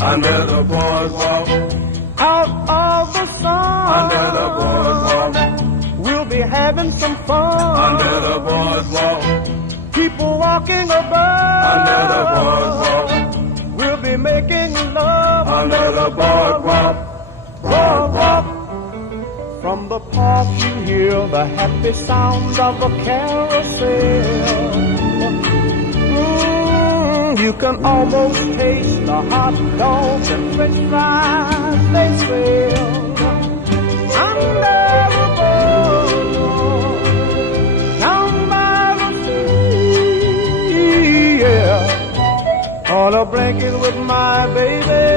under the boardwalk, out of the sun. under the boardwalk, We'll be having some fun. under the boardwalk, People walking above. under the boardwalk, We'll be making love under the boardwalk, boardwalk. From the park you hear the happy sounds of a carousel. You can almost taste the hot dogs and french fries they sell. Under the boardwalk, down by the sea, yeah. On a blanket with my baby.